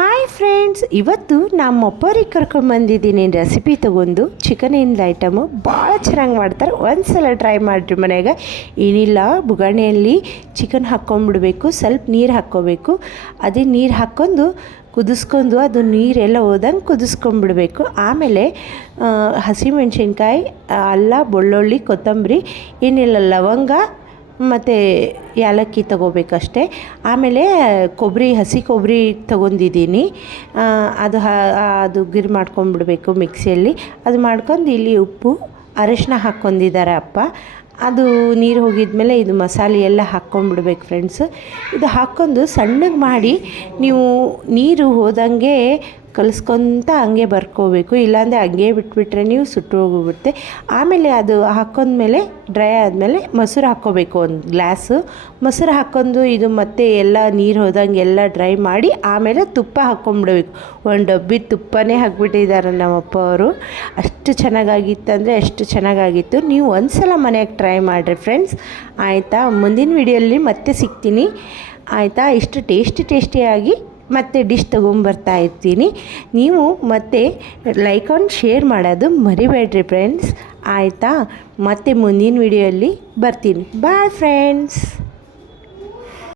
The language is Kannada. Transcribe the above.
ಹಾಯ್ ಫ್ರೆಂಡ್ಸ್, ಇವತ್ತು ನಮ್ಮೊಬ್ಬರಿಗೆ ಕರ್ಕೊಂಬಂದಿದ್ದೀನಿ ರೆಸಿಪಿ ತೊಗೊಂಡು. ಚಿಕನಿಂದ ಐಟಮು ಭಾಳ ಚೆನ್ನಾಗಿ ಮಾಡ್ತಾರೆ. ಒಂದು ಸಲ ಟ್ರೈ ಮಾಡಿರಿ ಮನೆಯಾಗ. ಏನಿಲ್ಲ, ಬುಗಾಣಿಯಲ್ಲಿ ಚಿಕನ್ ಹಾಕ್ಕೊಂಬಿಡ್ಬೇಕು, ಸ್ವಲ್ಪ ನೀರು ಹಾಕ್ಕೋಬೇಕು. ಅದೇ ನೀರು ಹಾಕ್ಕೊಂಡು ಕುದಿಸ್ಕೊಂಡು ಅದು ನೀರೆಲ್ಲ ಹೋದಂಗೆ ಕುದಿಸ್ಕೊಂಬಿಡ್ಬೇಕು. ಆಮೇಲೆ ಹಸಿಮೆಣ್ಸಿನ್ಕಾಯಿ, ಅಲ್ಲ, ಬೆಳ್ಳುಳ್ಳಿ, ಕೊತ್ತಂಬರಿ, ಏನಿಲ್ಲ, ಲವಂಗ ಮತ್ತು ಏಲಕ್ಕಿ ತೊಗೋಬೇಕಷ್ಟೆ. ಆಮೇಲೆ ಹಸಿ ಕೊಬ್ಬರಿ ತೊಗೊಂಡಿದ್ದೀನಿ. ಅದು ಗಿರ್ ಮಾಡ್ಕೊಂಬಿಡ್ಬೇಕು ಮಿಕ್ಸಿಯಲ್ಲಿ. ಅದು ಮಾಡ್ಕೊಂಡು ಇಲ್ಲಿ ಉಪ್ಪು ಅರಿಶಿನ ಹಾಕ್ಕೊಂಡಿದ್ದಾರೆ ಅಪ್ಪ. ಅದು ನೀರು ಹೋಗಿದ್ಮೇಲೆ ಇದು ಮಸಾಲೆ ಎಲ್ಲ ಹಾಕ್ಕೊಂಬಿಡ್ಬೇಕು ಫ್ರೆಂಡ್ಸ್. ಇದು ಹಾಕ್ಕೊಂಡು ಸಣ್ಣಗೆ ಮಾಡಿ ನೀವು ನೀರು ಹೋದಂಗೆ ಕಲಿಸ್ಕೊತ ಹಂಗೆ ಬರ್ಕೋಬೇಕು. ಇಲ್ಲಾಂದರೆ ಹಂಗೆ ಬಿಟ್ಬಿಟ್ರೆ ನೀವು ಸುಟ್ಟು ಹೋಗ್ಬಿಡುತ್ತೆ. ಆಮೇಲೆ ಅದು ಹಾಕ್ಕೊಂಡ್ಮೇಲೆ ಡ್ರೈ ಆದಮೇಲೆ ಮೊಸರು ಹಾಕ್ಕೋಬೇಕು. ಒಂದು ಗ್ಲಾಸು ಮೊಸರು ಹಾಕ್ಕೊಂಡು ಇದು ಮತ್ತೆ ಎಲ್ಲ ನೀರು ಹೋದಂಗೆ ಎಲ್ಲ ಡ್ರೈ ಮಾಡಿ ಆಮೇಲೆ ತುಪ್ಪ ಹಾಕ್ಕೊಂಬಿಡ್ಬೇಕು. ಒಂದು ಡಬ್ಬಿ ತುಪ್ಪನೇ ಹಾಕ್ಬಿಟ್ಟಿದ್ದಾರೆ ನಮ್ಮಪ್ಪ ಅವರು. ಅಷ್ಟು ಚೆನ್ನಾಗಾಗಿತ್ತು ಅಂದರೆ ಅಷ್ಟು ಚೆನ್ನಾಗಾಗಿತ್ತು. ನೀವು ಒಂದು ಸಲ ಮನೆಯಾಗ ಟ್ರೈ ಮಾಡಿರಿ ಫ್ರೆಂಡ್ಸ್, ಆಯಿತಾ? ಮುಂದಿನ ವಿಡಿಯೋಲ್ಲಿ ಮತ್ತೆ ಸಿಗ್ತೀನಿ, ಆಯಿತಾ? ಇಷ್ಟು ಟೇಸ್ಟಿಯಾಗಿ ಮತ್ತು ಡಿಶ್ ತೊಗೊಂಬರ್ತಾ ಇರ್ತೀನಿ. ನೀವು ಮತ್ತೆ ಲೈಕ್ ಆ್ಯಂಡ್ ಶೇರ್ ಮಾಡೋದು ಮರಿಬೇಡ್ರಿ ಫ್ರೆಂಡ್ಸ್, ಆಯಿತಾ? ಮತ್ತೆ ಮುಂದಿನ ವಿಡಿಯೋಲ್ಲಿ ಬರ್ತೀನಿ. Bye friends.